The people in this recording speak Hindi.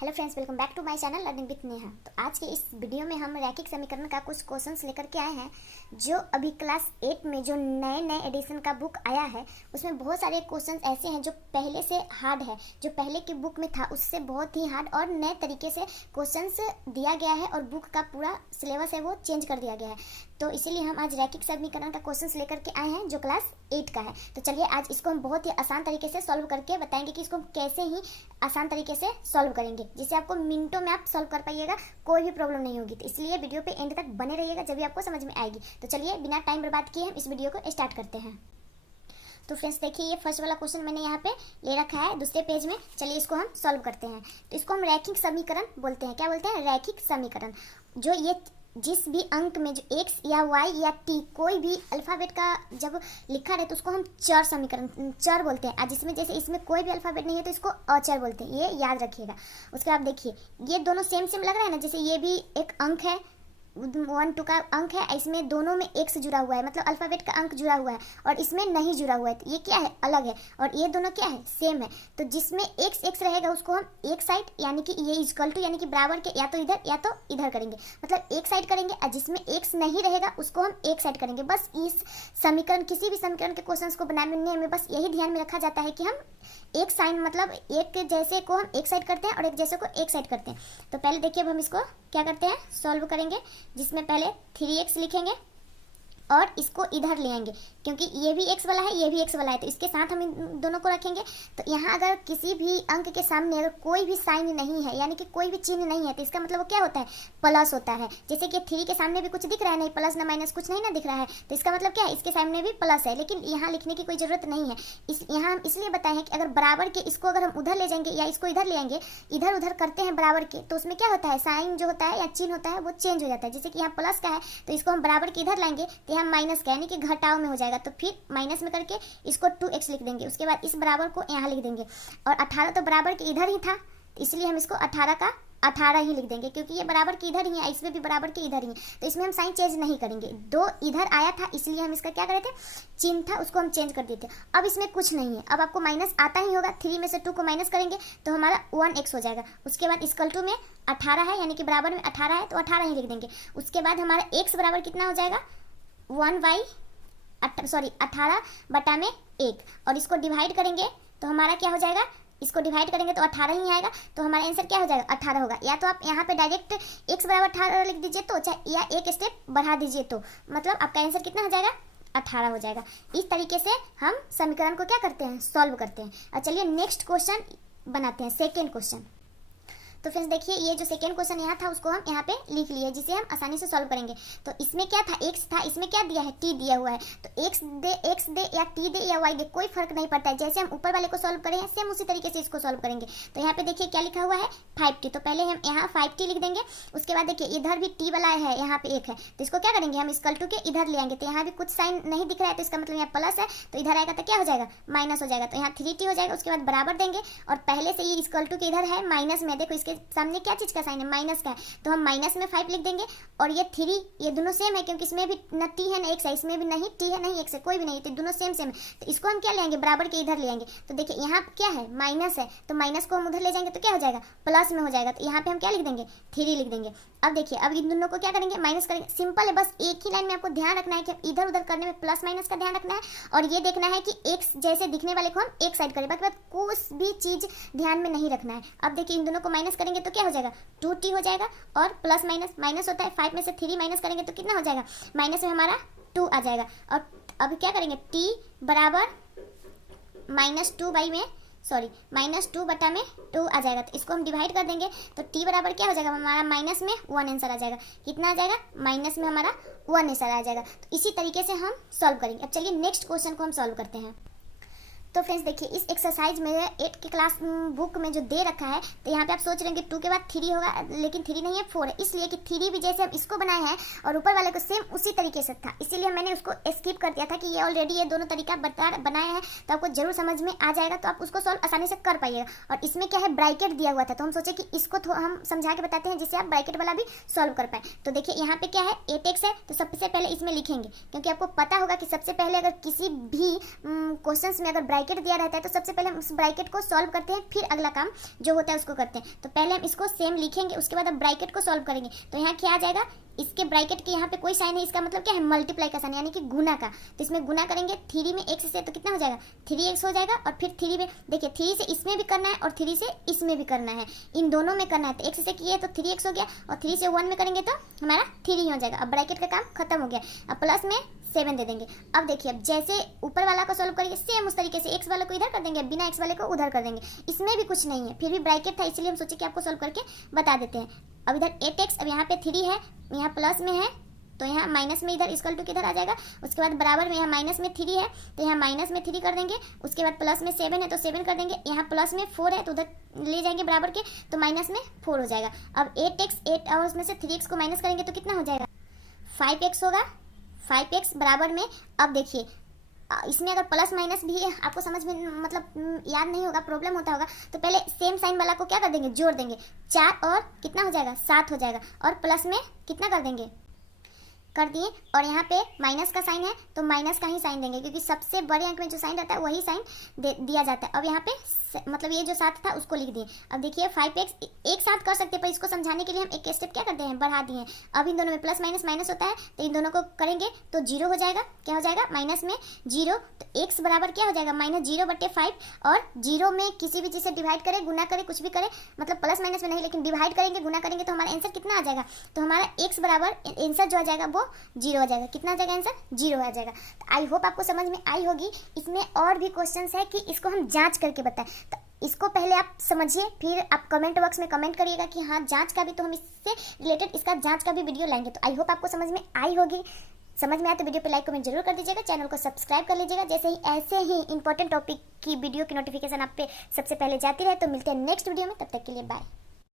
Hello friends, welcome back to my channel learning with Neha. तो आज के इस वीडियो में हम रैखिक समीकरण का कुछ क्वेश्चंस लेकर के आए हैं जो अभी क्लास 8 में जो नए एडिशन का बुक आया है उसमें बहुत सारे क्वेश्चंस ऐसे हैं जो पहले से हार्ड है, जो पहले की बुक में था उससे बहुत ही हार्ड और नए तरीके से क्वेश्चंस दिया गया है और बुक का पूरा सिलेबस है वो चेंज कर दिया गया है। तो इसीलिए हम आज रैखिक समीकरण का क्वेश्चंस लेकर के आए हैं जो क्लास 8 का है। तो चलिए आज इसको हम बहुत ही आसान तरीके से सॉल्व करके बताएंगे कि इसको हम कैसे ही आसान तरीके से सॉल्व करेंगे जिससे आपको मिनटों में आप सॉल्व कर पाइएगा, कोई भी प्रॉब्लम नहीं होगी। तो इसलिए वीडियो पे एंड तक बने रहिएगा, जब भी आपको समझ में आएगी। तो चलिए बिना टाइम बर्बाद किए हम इस वीडियो को स्टार्ट करते हैं। तो फ्रेंड्स देखिए, ये फर्स्ट वाला क्वेश्चन मैंने यहाँ पे ले रखा है दूसरे पेज में। चलिए इसको हम सॉल्व करते हैं। तो इसको हम रैखिक समीकरण बोलते हैं। क्या बोलते हैं? रैखिक समीकरण। जो ये जिस भी अंक में जो x या y या t कोई भी अल्फ़ाबेट का जब लिखा रहे तो उसको हम चर समीकरण चर बोलते हैं। जिसमें जैसे इसमें कोई भी अल्फ़ाबेट नहीं है तो इसको अचर बोलते हैं, ये याद रखिएगा। उसके बाद देखिए, ये दोनों सेम सेम लग रहा है ना, जैसे ये भी एक अंक है 1 2 का अंक है, इसमें दोनों में x जुड़ा हुआ है, मतलब अल्फ़ाबेट का अंक जुड़ा हुआ है और इसमें नहीं जुड़ा हुआ है। तो ये क्या है? अलग है। और ये दोनों क्या है? सेम है। तो जिसमें x रहेगा उसको हम एक साइड यानी कि ये इक्वल टू यानी कि बराबर के या तो इधर करेंगे, मतलब एक साइड करेंगे। और जिसमें x नहीं रहेगा उसको हम एक साइड करेंगे। बस इस समीकरण किसी भी समीकरण के क्वेश्चंस को बनाने में बस यही ध्यान में रखा जाता है कि हम एक साइन मतलब एक जैसे को हम एक साइड करते हैं और एक जैसे को एक साइड करते हैं। तो पहले देखिए, अब हम इसको क्या करते हैं, सॉल्व करेंगे। जिसमें पहले 3x लिखेंगे और इसको इधर ले आएंगे, क्योंकि ये भी x वाला है ये भी x वाला है, तो इसके साथ हम इन दोनों को रखेंगे। तो यहाँ अगर किसी भी अंक के सामने अगर कोई भी साइन नहीं है यानी कि कोई भी चिन्ह नहीं है तो इसका मतलब वो क्या होता है? प्लस होता है। जैसे कि 3 के सामने भी कुछ दिख रहा है, नहीं प्लस ना माइनस कुछ नहीं ना दिख रहा है, तो इसका मतलब क्या है? इसके सामने भी प्लस है, लेकिन यहाँ लिखने की कोई जरूरत नहीं है। यहाँ हम इसलिए बताए हैं कि अगर बराबर के इसको अगर हम उधर ले जाएंगे या इसको इधर ले आएंगे, इधर उधर करते हैं बराबर के, तो उसमें क्या होता है? साइन जो होता है या चिन्ह होता है वो चेंज हो जाता है। जैसे कि यहाँ प्लस का है तो इसको हम बराबर के इधर लाएंगे तो यहाँ माइनस का यानी कि घटाव में हो जाएगा, तो फिर माइनस में करके इसको 2x लिख देंगे। उसके बाद इस बराबर को यहाँ लिख देंगे और 18 तो बराबर के इधर ही था, इसलिए हम इसको 18 का 18 ही लिख देंगे, क्योंकि ये बराबर के इधर ही है, इसमें भी बराबर के इधर ही है, तो इसमें हम साइन चेंज नहीं करेंगे। 2 इधर आया था इसलिए हम इसका क्या करे थे? चिन्ह था उसको हम चेंज कर देते। अब इसमें कुछ नहीं है, अब आपको माइनस आता ही होगा। 3 में से 2 को माइनस करेंगे तो हमारा 1x हो जाएगा। उसके बाद इक्वल टू में 18 है यानी कि बराबर में 18 है तो 18 ही लिख देंगे। उसके बाद हमारा x बराबर कितना हो जाएगा? 18 बटा में 1, और इसको डिवाइड करेंगे तो हमारा क्या हो जाएगा? इसको डिवाइड करेंगे तो 18 ही आएगा, तो हमारा आंसर क्या हो जाएगा? 18 होगा। या तो आप यहाँ पे डायरेक्ट x बराबर 18 लिख दीजिए तो, चाहे या एक स्टेप बढ़ा दीजिए तो, मतलब आपका आंसर कितना हो जाएगा? 18 हो जाएगा। इस तरीके से हम समीकरण को क्या करते हैं? सॉल्व करते हैं। और चलिए नेक्स्ट क्वेश्चन बनाते हैं, सेकेंड क्वेश्चन। तो फ्रेंड्स देखिए, ये जो सेकेंड क्वेश्चन यहाँ था उसको हम यहाँ पे लिख लिए, जिसे हम आसानी से सॉल्व करेंगे। तो इसमें क्या था? x था, इसमें क्या दिया है? t दिया हुआ है। तो x दे या t दे या y दे कोई फर्क नहीं पड़ता है। जैसे हम ऊपर वाले को सॉल्व करें सेम उसी तरीके से इसको सॉल्व करेंगे। तो यहाँ पे देखिए क्या लिखा हुआ है? 5t। तो पहले हम यहाँ 5t लिख देंगे। उसके बाद देखिए इधर भी t वाला है, यहाँ पे 1 है, तो इसको क्या करेंगे? हम इक्वल टू के इधर ले आएंगे। तो यहाँ भी कुछ साइन नहीं दिख रहा है तो इसका मतलब यहाँ प्लस है, तो इधर आएगा तो क्या हो जाएगा? माइनस हो जाएगा। तो यहाँ 3t हो जाएगा। उसके बाद बराबर देंगे और पहले से ये इक्वल टू के इधर है माइनस में, देखो इसके सामने क्या चीज का साइन है? माइनस का है, तो हम माइनस में 5 लिख देंगे। और ये 3 ये दोनों सेम है, क्योंकि इसमें भी न t है ना x है, इसमें भी नहीं t है नहीं x है, कोई भी नहीं, तो दोनों सेम सेम है। तो इसको हम क्या ले आएंगे? बराबर के इधर ले आएंगे। तो देखिए यहाँ क्या है? माइनस है, तो माइनस को हम उधर ले जाएंगे तो क्या हो जाएगा? प्लस में हो जाएगा। तो यहाँ पे हम क्या लिख देंगे? 3 लिख देंगे। अब देखिए, अब इन दोनों को क्या करेंगे? माइनस करेंगे। सिंपल है, बस एक ही लाइन में आपको ध्यान रखना है कि इधर उधर करने में प्लस माइनस का ध्यान रखना है, और ये देखना है कि x जैसे दिखने वाले को हम एक साइड करें, बाकी कुछ भी चीज ध्यान में नहीं रखना है। अब देखिए इन दोनों को माइनस करेंगे तो क्या हो जाएगा? 2t हो जाएगा। और प्लस माइनस माइनस होता है, 5 में से 3 माइनस करेंगे तो कितना हो जाएगा? माइनस में हमारा 2 आ जाएगा। और अब क्या करेंगे? t बराबर -2 बटा में 2 आ जाएगा। तो इसको हम डिवाइड कर देंगे तो t बराबर क्या हो जाएगा? हमारा माइनस में 1 आंसर आ जाएगा। कितना आ जाएगा? माइनस में हमारा 1 आंसर आ जाएगा। तो इसी तरीके से हम सॉल्व करेंगे। अब चलिए नेक्स्ट क्वेश्चन को हम सॉल्व करते हैं। तो फ्रेंड्स देखिए, इस एक्सरसाइज में 8 की क्लास बुक में जो दे रखा है, तो यहाँ पे आप सोच रहे हैं कि 2 के बाद 3 होगा, लेकिन 3 नहीं है 4 है, इसलिए कि 3 भी जैसे हम इसको बनाए हैं और ऊपर वाले को सेम उसी तरीके से था, इसीलिए मैंने उसको स्किप कर दिया था कि ये ऑलरेडी ये दोनों तरीका बनाए हैं तो आपको जरूर समझ में आ जाएगा, तो आप उसको सॉल्व आसानी से कर पाइएगा। और इसमें क्या है? ब्रैकेट दिया हुआ था, तो हम सोचे कि इसको हम समझा के बताते हैं जिससे आप ब्रैकेट वाला भी सॉल्व कर पाए। तो देखिए यहाँ पे क्या है? 8x है, तो सबसे पहले इसमें लिखेंगे, क्योंकि आपको पता होगा कि सबसे पहले अगर किसी भी क्वेश्चन में अगर ब्रैकेट दिया रहता है तो सबसे पहले हम उस ब्रैकेट को सॉल्व करते हैं, फिर अगला काम जो होता है उसको करते हैं। तो पहले हम इसको सेम लिखेंगे, उसके बाद अब ब्रैकेट को सॉल्व करेंगे। तो यहाँ क्या आ जाएगा, इसके ब्रैकेट के यहाँ पे कोई साइन है, इसका मतलब क्या है, मल्टीप्लाई का साइन, यानी कि गुना का। तो इसमें गुना करेंगे 3 में x से, तो कितना हो जाएगा 3x हो जाएगा। और फिर 3 में देखिए 3 से इसमें भी करना है और 3 से इसमें भी करना है, इन दोनों में करना है। तो x से किए तो 3x हो गया, और 3 से 1 में करेंगे तो हमारा 3 ही हो जाएगा। अब ब्रैकेट का काम खत्म हो गया। अब प्लस में 7 दे देंगे। अब देखिए, अब जैसे ऊपर वाला को सॉल्व करेंगे सेम उस तरीके से x वाले को इधर कर देंगे, बिना x वाले को उधर कर देंगे। इसमें भी कुछ नहीं है, फिर भी ब्रैकेट था इसलिए हम सोचे कि आपको सॉल्व करके बता देते हैं। अब इधर 8x, अब यहाँ पे 3 है, यहाँ प्लस में है तो यहाँ माइनस में इधर इक्वल टू किधर आ जाएगा। उसके बाद बराबर में यहाँ माइनस में 3 है तो यहाँ माइनस में 3 कर देंगे। उसके बाद प्लस में 7 है तो 7 कर देंगे। यहाँ प्लस में 4 है तो उधर ले जाएंगे बराबर के, तो माइनस में 4 हो जाएगा। अब 8x, 8 और उसमें से 3x को माइनस करेंगे तो कितना हो जाएगा 5x होगा। 5x बराबर में, अब देखिए इसमें अगर प्लस माइनस भी आपको समझ में मतलब याद नहीं होगा, प्रॉब्लम होता होगा, तो पहले सेम साइन वाला को क्या कर देंगे, जोड़ देंगे। 4 और कितना हो जाएगा 7 हो जाएगा, और प्लस में कितना कर देंगे, कर दिए। और यहाँ पे माइनस का साइन है तो माइनस का ही साइन देंगे, क्योंकि सबसे बड़े अंक में जो साइन रहता है वही साइन दिया जाता है। अब यहाँ पे मतलब ये जो 7 था उसको लिख दिए। अब देखिए 5x एक साथ कर सकते हैं, पर इसको समझाने के लिए हम एक स्टेप क्या करते हैं, बढ़ा दिए हैं। अब इन दोनों में प्लस माइनस माइनस होता है, तो इन दोनों को करेंगे तो 0 हो जाएगा। क्या हो जाएगा, माइनस में 0, तो x बराबर क्या हो जाएगा -0/5। और 0 में किसी भी चीज़ से डिवाइड करें, गुना करें, कुछ भी करें, मतलब प्लस माइनस में नहीं, लेकिन डिवाइड करेंगे, गुना करेंगे तो हमारा आंसर कितना आ जाएगा, तो हमारा x बराबर आंसर जो आ जाएगा वो 0 आ जाएगा। कितना आ जाएगा आंसर, 0 आ जाएगा। तो आई होप आपको समझ में आई होगी। इसमें और भी क्वेश्चंस है कि इसको हम जांच करके बताएं, तो इसको पहले आप समझिए, फिर आप कमेंट बॉक्स में कमेंट करिएगा कि हाँ जांच का भी, तो हम इससे रिलेटेड इसका जांच का भी वीडियो लाएंगे। तो आई होप आपको समझ में आई होगी। समझ में आए तो वीडियो पे लाइक कमेंट जरूर कर दीजिएगा, चैनल को सब्सक्राइब कर लीजिएगा। जैसे ही ऐसे ही इंपॉर्टेंट टॉपिक की वीडियो की नोटिफिकेशन आप पे सबसे पहले जाती रहे। तो मिलते हैं नेक्स्ट वीडियो में, तब तक के लिए बाय।